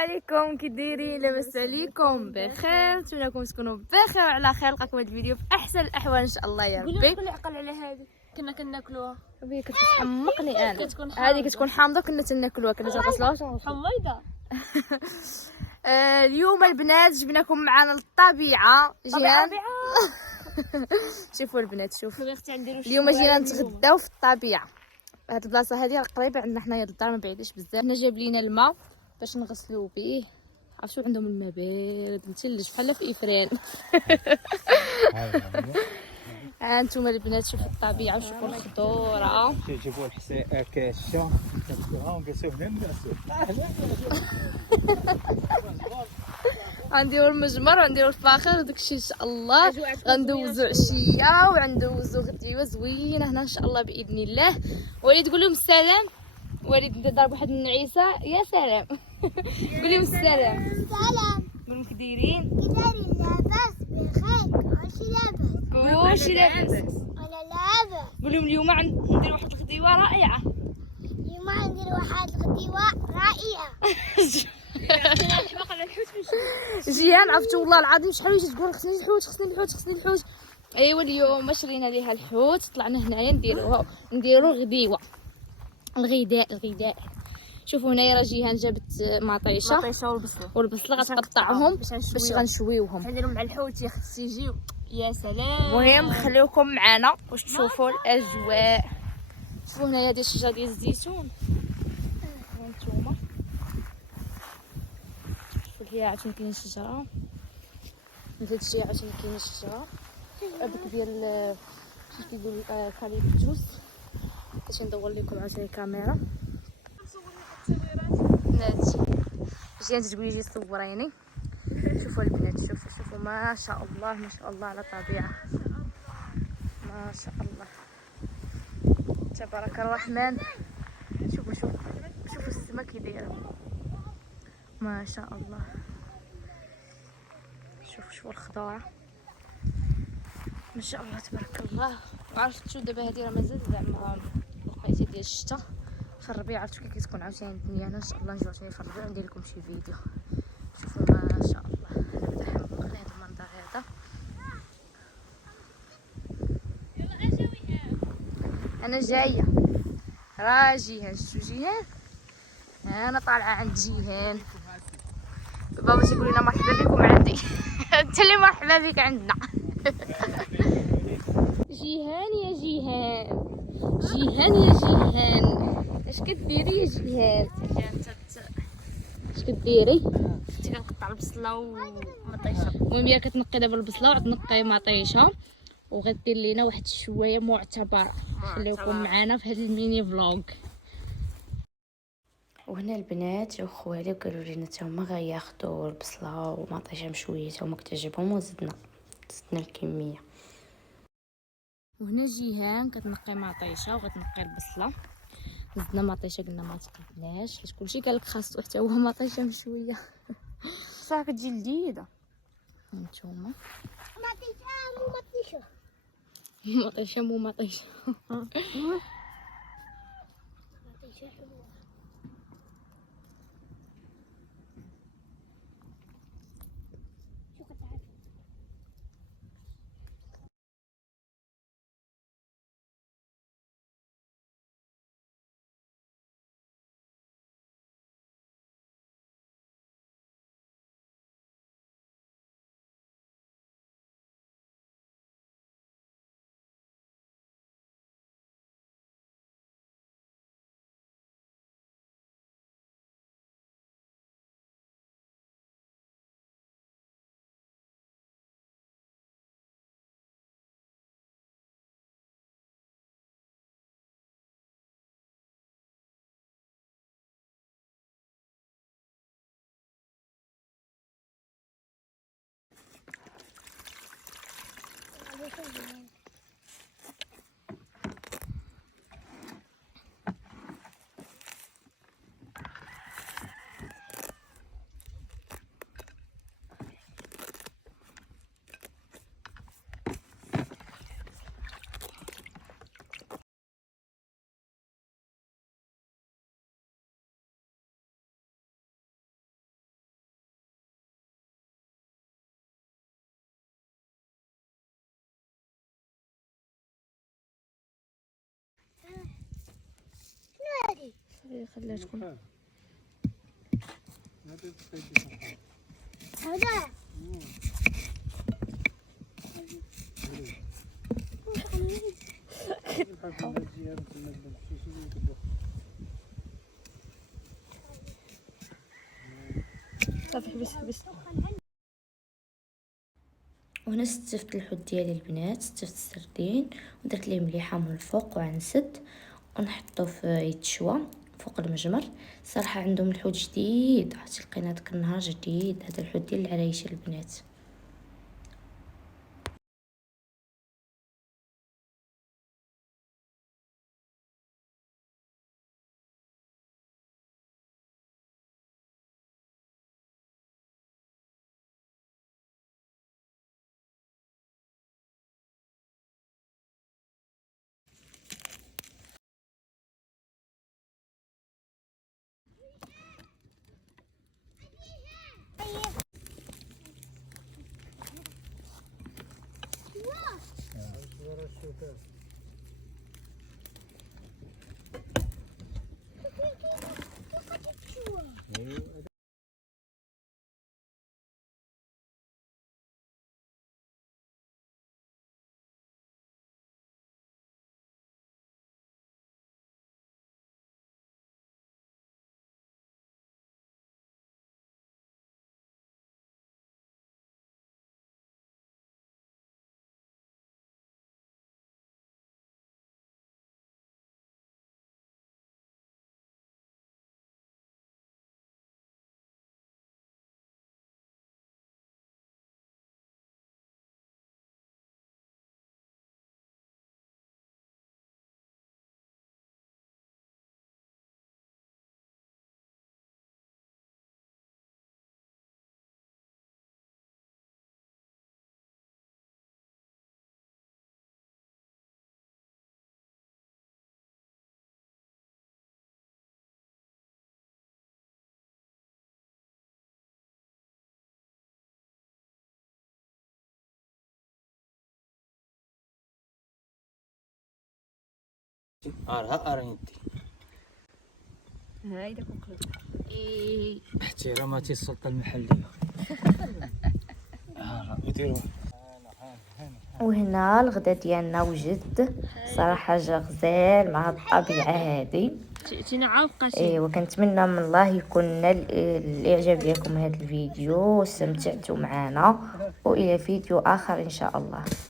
عليكم، كي دايرين؟ لاباس عليكم؟ بخير؟ نتمنىكم تكونوا بخير وعلى خير. نلقاكم هذا الفيديو في احسن الاحوال ان شاء الله يا ربي. قولي عقل على هذه كنا كناكلوها ربي كتحمقني انا. كتكون هذه كتكون حامضه كنا تناكلوها كنا تنغسلوها حميضه. اليوم البنات جبناكم معنا للطبيعه. جينا شوفوا البنات، شوف اليوم جينا نتغداو في الطبيعه. هاد البلاصه هذه قريبه عندنا حنايا للدار، ما بعيداش بزاف. حنا جاب لينا الماء باش نغسلوا به. عرفتوا عندهم الماء بارد متلج بحال في افران. ها انتم البنات شوفوا الطبيعه وشوفوا الخضوره. كيجيبوا كاشه كنسوها ونقاسوه هنا نقاسوه. غنديروا المجمر وغنديروا الفاخر وداكشي ان شاء الله. غندوزوا عشيه وغندوزوا غديوه زوينه هنا ان شاء الله باذن الله. وليد قول لهم السلام. وليد ضرب واحد النعيسه. يا سلام. قول لهم السلام. سلام. قول لهم كي دايرين؟ كي دايرين؟ لاباس بخير. كلشي لاباس. كلشي لاباس. انا لاباس. قول لهم اليوم ندير واحد الغديوه رائعه. اليوم ندير واحد الغديوه رائعه. جيهان عرفتوا والله العظيم شحال وجيت تقول خصني الحوت خصني الحوت خصني الحوت. ايوا اليوم شرينا ليها الحوت، طلعنا هنايا نديروا غديوه. الغداء. شوفوا هنايا راه جيهان جابت مطيشه والبصله غتقطعهم باش غنشويوهم. نديرهم مع الحوت يا اختي يجيو. يا سلام. المهم خليوكم معنا باش تشوفوا الاجواء. شوفوا هنايا هذه الشجره ديال الزيتون. هانتوما شوفوا هي عاوتاني كاينه شجره. من هاد الجهه عاوتاني كاينه شجره هذاك ديال كيف كيقولوا كاليبتوس. باش ندور لكم عاوتاني الكاميرا. بنات جيان تقولي يجي صوريني. شوفوا البنات، شوفوا ما شاء الله على طبيعه. ما شاء الله تبارك الرحمن. شوفوا السما كي دايره. ما شاء الله. شوفوا الخضره ما شاء الله تبارك الله. عرفتوا دابا هذه راه مازال زعما الوقيته ديال الشتاء. في الربيع عرفتوا كي كتكون عاوتاني الدنيا. انا ان شاء الله نجي عاوتاني في الربيع وندير لكم شي فيديو. شوفوا ما شاء الله. انا بدا حمقني هذا المنظر هذا. انا جايه راه جيهان. شفتوا جيهان؟ انا طالعه عند جيهان. بابا تيقول لنا مرحبا بكم عندي. انت اللي مرحبا بك عندنا. جيهان يا جيهان اش كديري يا جيهان؟ اش كديري؟ كنت كنقطع البصله ومطيشه. المهم هي كتنقي دابا البصله وغتنقي مطيشه وغدير لينا واحد شويه معتبره. خليكم معنا في هذا الميني فلوغ. وهنا البنات جاو خوالي وقالوا لنا حتى هما غياخذوا البصله ومطيشه مشويه حتى هما كتعجبهم وزدنا الكميه. وهنا جيهان كتنقي مطيشه وغتنقي البصله. زدنا مطيشه قلنا ما تقدناش حيت كلشي قالك خاصو حتى هو مطيشه مشويه. صافي كتجي لذيذه. هانتوما مطيشه خليها تكون. هذا صافي حبس. وهنا ستفت الحوت ديالي البنات، ستفت السردين ودرت ليه مليحه من الفوق وعنسد ونحطو في يتشوى فوق المجمر. صراحه عندهم الحوت جديد، عرفتي لقينا داك النهار جديد. هذا الحوت ديال العرايشه البنات. أرها أرنتي هاي داك القلب. احتراماتي السلطة المحلية. وهنا الغدا ديالنا وجد صراحه جا غزال مع الطبيعه هذه. تينا عاوقه وكنتمنى من الله يكون الاعجاب ديالكم هذا الفيديو واستمتعتوا معنا، والى فيديو اخر ان شاء الله.